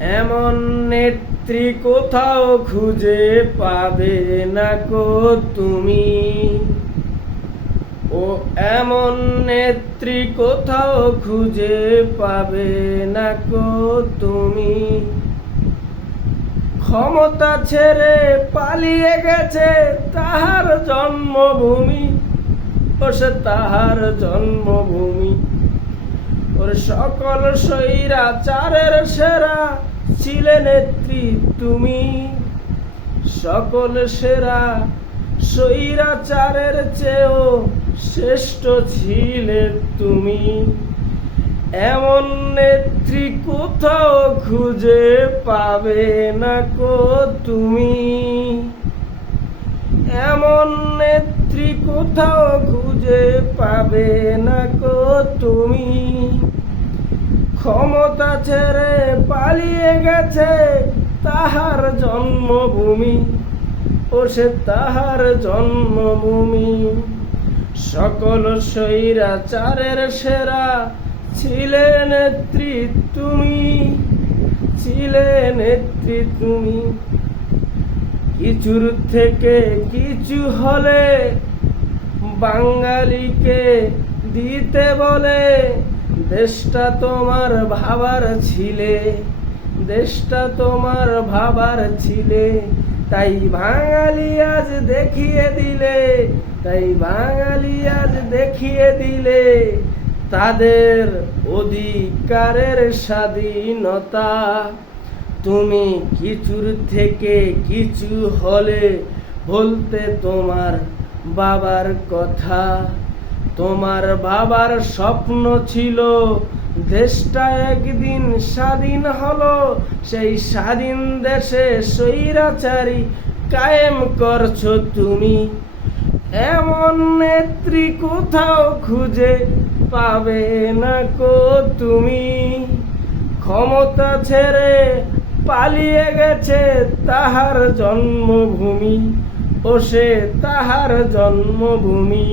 এমন নেত্রী কোথাও খুঁজে পাবে না গো তুমি। ও এমন নেত্রী কোথাও খুঁজে পাবে না গো তুমি। ক্ষমতা ছেড়ে পালিয়ে গেছে তাহার জন্মভূমি, ও সে তাহার জন্মভূমি। ওর সকল স্বৈরাচারের সেরা ছিলে নেত্রী তুমি। সকল সেরা স্বৈরাচারের চেয়েও শ্রেষ্ঠ ছিলে তুমি। এমন নেত্রী কোথাও খুঁজে পাবে না গো তুমি। এমন নেত্রী কোথাও খুঁজে পাবে না গো তুমি। ক্ষমতা ছেড়ে পালিয়ে গেছে তাহার জন্মভূমি, ও সে তাহার জন্মভূমি। সকল স্বৈরাচারের সেরা ছিলে নেত্রী তুমি, ছিলে নেত্রী তুমি। কিছুর থেকে কিছু হলে বাঙালিকে দিতে বলে, দেশটা তোমার ভাবার ছিলে, দেশটা তোমার ভাবার ছিলে। তাই বাঙালি আজ দেখিয়ে দিলে, তাই বাঙালি আজ দেখিয়ে দিলে তাদের অধিকারের স্বাধীনতা। তুমি কিছুর থেকে কিছু হলে বলতে তোমার বাবার কথা। তোমার বাবার স্বপ্ন ছিল দেশটা একদিন স্বাধীন হলো, সেই স্বাধীন দেশে স্বৈরাচারী কায়েম করছো তুমি। এমন নেত্রী কোথাও খুঁজে পাবে না গো তুমি। ক্ষমতা ছেড়ে পালিয়ে গেছে তাহার জন্মভূমি, ও সে তাহার জন্মভূমি।